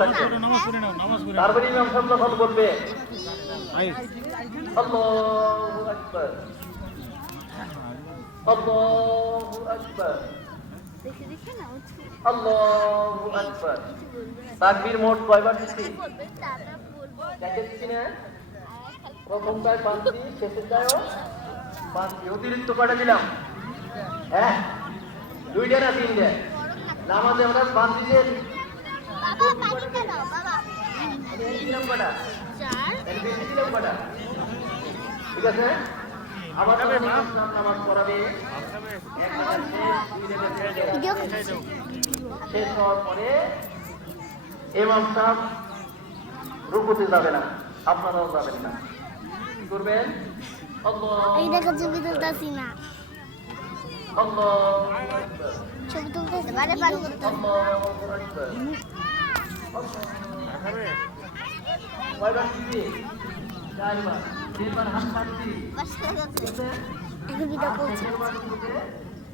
থাকবে তারপরে ইমাম সাহেব যখন বলবে আল্লাহু আকবার। আল্লাহু আকবার। দেখে দেখে না উঠছে আল্লাহু আকবার। কিছু বলবে না। তাকবীর মোট কয়বার দিচ্ছি? দেখে দিচ্ছি না? প্রথমটায় পাঁচটি শেষেরটায়ও পাঁচটি অতিরিক্ত কয়টা দিলাম? হ্যাঁ? দুইটা না তিনটে? নামাজে আমরা পাঁচটি দিয়ে ঠিক আছে? আবার সাহেব নামাজ পড়াবে। শেষ, রাকাত শেষ, হওয়ার পরে ইমাম সাহেব রুকুতে যাবে না। আপনারাও যাবেন না। কি করবেন? আল্লাহ এই দেখো ছবি তুলতেছি না আল্লাহু আকবার ছবি তুলতেছে বারে বারে করতে আল্লাহু আকবার কয়বার দিবি চারবার তিনবার হাত পাচ্ছি এখন বিটা করছে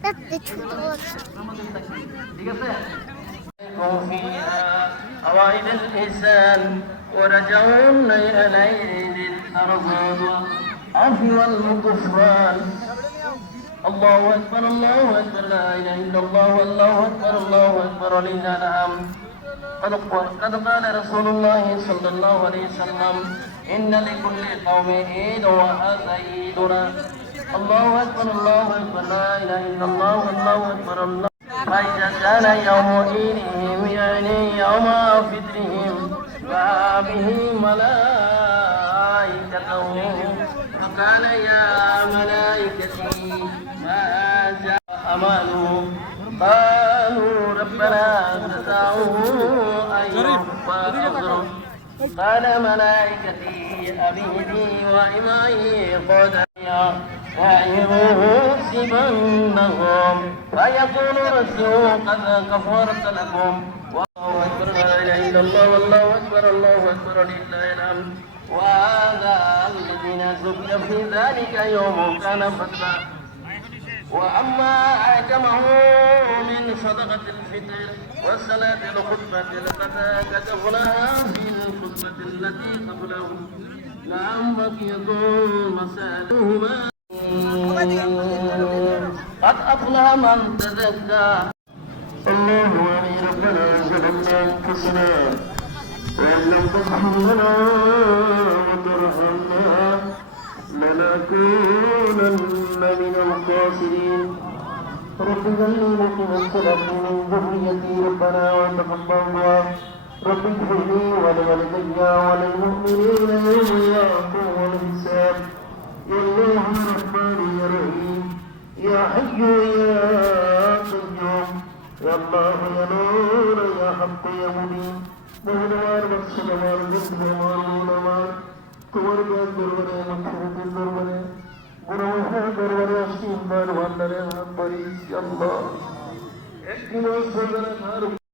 এত ছোট আছে ঠিক আছে فيها أوائل الإنسان ورجعون إليه الأرض والعفو والغفران الله أكبر الله أكبر لا إله إلا الله والله أكبر الله أكبر ولله الحمد قد قال رسول الله صلى الله عليه وسلم إن لكل قوم عيد وهذا عيدنا الله أكبر الله أكبر لا إله إلا الله والله أكبر الله فإذا كان يوم عيدهم يعني يوم فطرهم فهذه ملائكته فقال يا أن يوفى أجره قال ملائكتي أبيدي وإمائي قد يحسبنهم فيقول رسول قد كفرت لكم والله أكبر لا إله إلا الله والله أكبر الله أكبر لله الحمد وهذا الذين ذكر في ذلك يوم كان فترة وأما أعجمه من صدقة الفطر والصلاة الخطبة لقد كتبناها في الخطبة التي قبله. نعم بقيت مسألهما قد أفلح من تزكى الله ولي ربنا ظلمنا أنفسنا وإن لم ترحم لنا وترحمنا لنكونن من الخاسرين. رب جعلني مسلما من ذريتي ربنا وتقبل الله رب اغفر لي ولوالدي وللمؤمنين يوم يقوم الحساب يا الله الرحمن الرحيم يا حي يا قيوم يا الله يا نور يا حق يا مبين مهنوار مقصد وارزق وارزق وارزق وارزق وارزق وارزق وارزق Guruhu garvarasın mervanları hambari Allah. Ekmini sözlerine